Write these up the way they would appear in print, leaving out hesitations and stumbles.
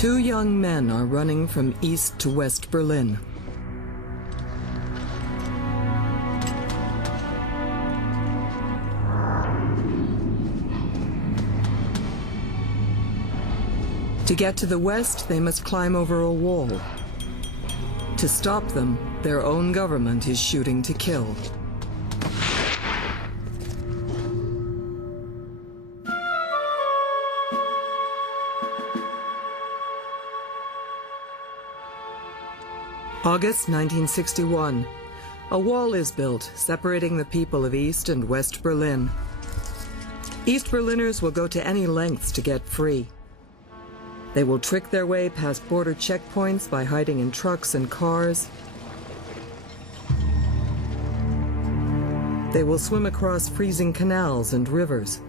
Two young men are running from East to West Berlin. To get to the west, they must climb over a wall. To stop them, their own government is shooting to kill. August 1961. A wall is built, separating the people of East and West Berlin. East Berliners will go to any lengths to get free. They will trick their way past border checkpoints by hiding in trucks and cars. They will swim across freezing canals and rivers.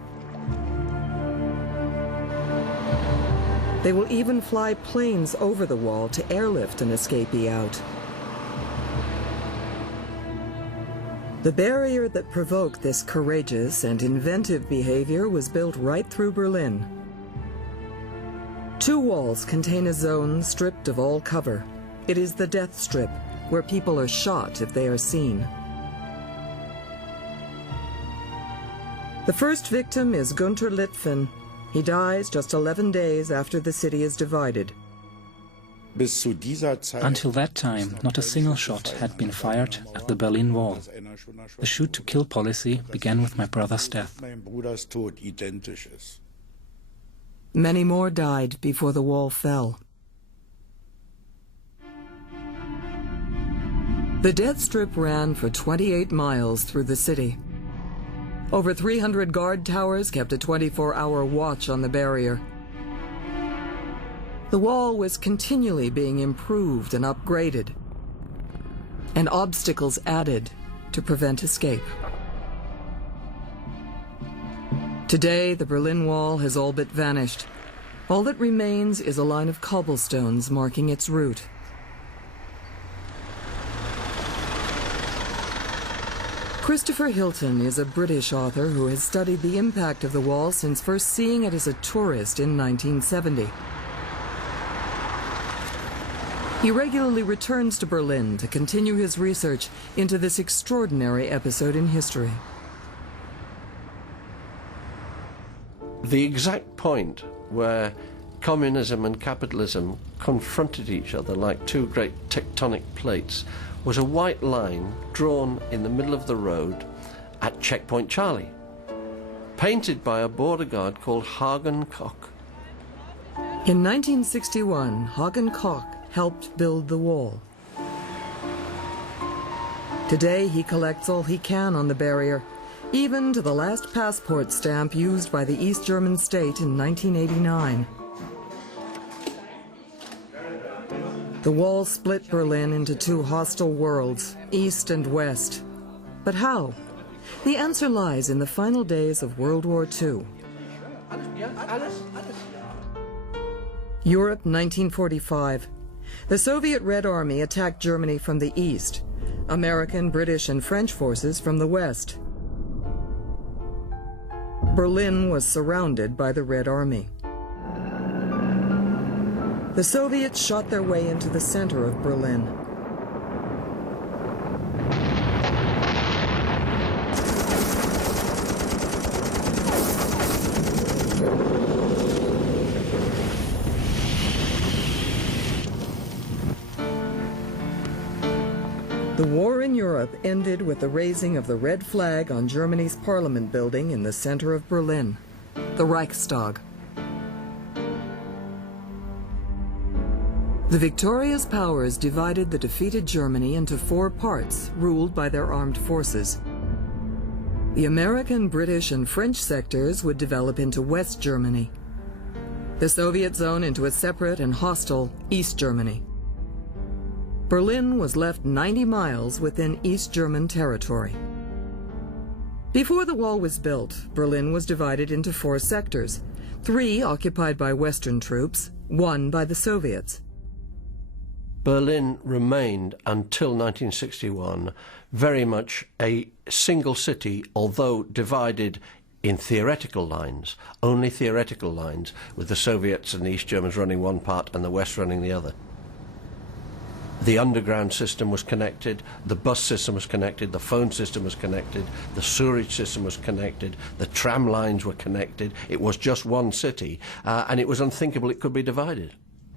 They will even fly planes over the wall to airlift an escapee out. The barrier that provoked this courageous and inventive behavior was built right through Berlin. Two walls contain a zone stripped of all cover. It is the death strip, where people are shot if they are seen. The first victim is Gunther Litvin. He dies just 11 days after the city is divided. Until that time, not a single shot had been fired at the Berlin Wall. The shoot-to-kill policy began with my brother's death. Many more died before the wall fell. The death strip ran for 28 miles through the city. Over 300 guard towers kept a 24-hour watch on the barrier. The wall was continually being improved and upgraded, and obstacles added to prevent escape. Today, the Berlin Wall has all but vanished. All that remains is a line of cobblestones marking its route. Christopher Hilton is a British author who has studied the impact of the wall since first seeing it as a tourist in 1970. He regularly returns to Berlin to continue his research into this extraordinary episode in history. The exact point where communism and capitalism confronted each other like two great tectonic plates was a white line drawn in the middle of the road at Checkpoint Charlie, painted by a border guard called Hagen Koch. In 1961, Hagen Koch helped build the wall. Today, he collects all he can on the barrier, even to the last passport stamp used by the East German state in 1989. The wall split Berlin into two hostile worlds, East and West. But how? The answer lies in the final days of World War II. Europe, 1945. The Soviet Red Army attacked Germany from the east, American, British, and French forces from the west. Berlin was surrounded by the Red Army. The Soviets shot their way into the center of Berlin. The war in Europe ended with the raising of the red flag on Germany's parliament building in the center of Berlin, the Reichstag. The victorious powers divided the defeated Germany into four parts, ruled by their armed forces. The American, British, and French sectors would develop into West Germany, the Soviet zone into a separate and hostile East Germany. Berlin was left 90 miles within East German territory. Before the wall was built, Berlin was divided into four sectors, 3 occupied by Western troops, 1 by the Soviets. Berlin remained until 1961 very much a single city, although divided in theoretical lines, only theoretical lines, with the Soviets and the East Germans running one part and the West running the other. The underground system was connected, the bus system was connected, the phone system was connected, the sewerage system was connected, the tram lines were connected. It was just one city, and it was unthinkable it could be divided.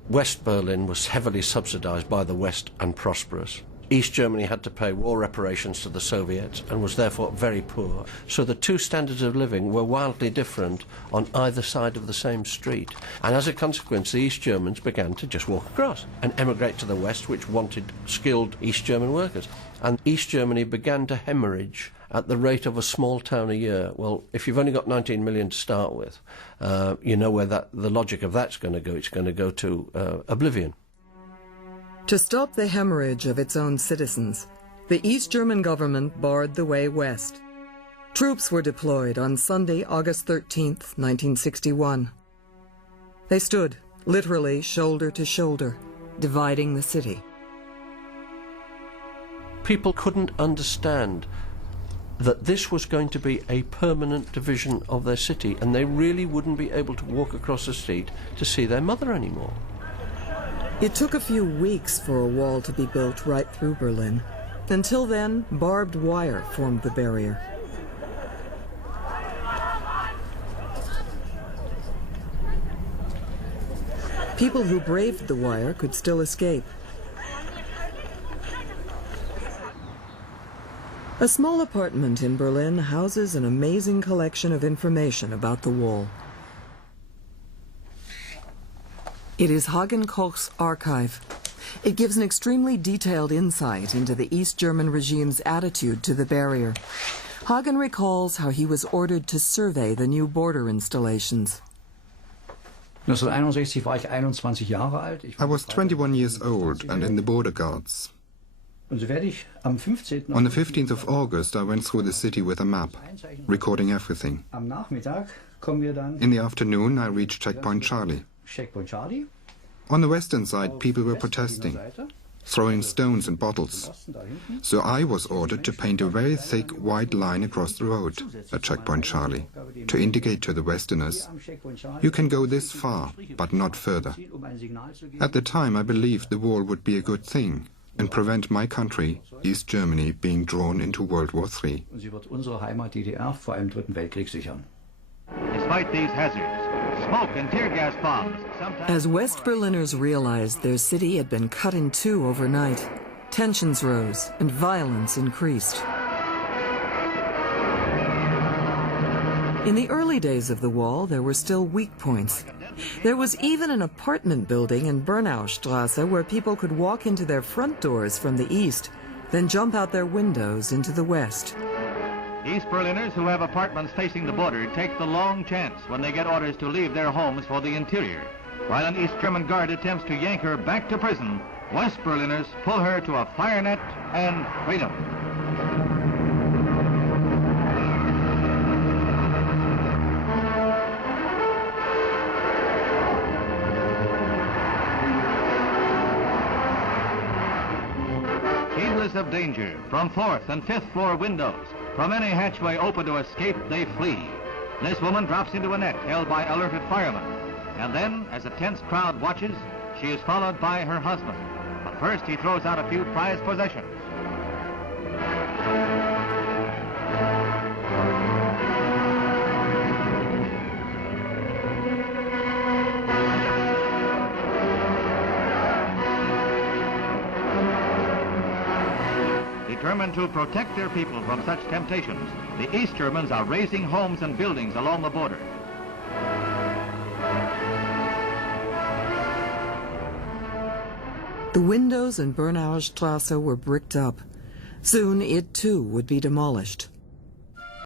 West Berlin was heavily subsidized by the West and prosperous. East Germany had to pay war reparations to the Soviets and was therefore very poor. So the two standards of living were wildly different on either side of the same street. And as a consequence, the East Germans began to just walk across and emigrate to the West, which wanted skilled East German workers. And East Germany began to hemorrhage at the rate of a small town a year. Well, if you've only got 19 million to start with, you know where the logic of that's going to go. It's going to go to oblivion. To stop the hemorrhage of its own citizens, the East German government barred the way west. Troops were deployed on Sunday, August 13th, 1961. They stood, literally shoulder to shoulder, dividing the city. People couldn't understand that this was going to be a permanent division of their city, and they really wouldn't be able to walk across the street to see their mother anymore. It took a few weeks for a wall to be built right through Berlin. Until then, barbed wire formed the barrier. People who braved the wire could still escape. A small apartment in Berlin houses an amazing collection of information about the wall. It is Hagen Koch's archive. It gives an extremely detailed insight into the East German regime's attitude to the barrier. Hagen recalls how he was ordered to survey the new border installations. I was 21 years old and in the border guards. On the 15th of August, I went through the city with a map, recording everything. In the afternoon, I reached Checkpoint Charlie. On the western side, people were protesting, throwing stones and bottles. So I was ordered to paint a very thick white line across the road at Checkpoint Charlie, to indicate to the Westerners, you can go this far, but not further. At the time, I believed the wall would be a good thing and prevent my country, East Germany, being drawn into World War III. Despite these hazards, smoke and tear gas bombs. As West Berliners realized their city had been cut in two overnight, tensions rose and violence increased. In the early days of the wall, there were still weak points. There was even an apartment building in Bernaustrasse where people could walk into their front doors from the east, then jump out their windows into the west. East Berliners who have apartments facing the border take the long chance when they get orders to leave their homes for the interior. While an East German guard attempts to yank her back to prison, West Berliners pull her to a fire net and freedom. Heedless of danger, from 4th and 5th floor windows, from any hatchway open to escape, they flee. This woman drops into a net held by alerted firemen. And then, as a tense crowd watches, she is followed by her husband. But first, he throws out a few prized possessions. Determined to protect their people from such temptations, the East Germans are raising homes and buildings along the border. The windows in Bernaustrasse were bricked up. Soon it too would be demolished.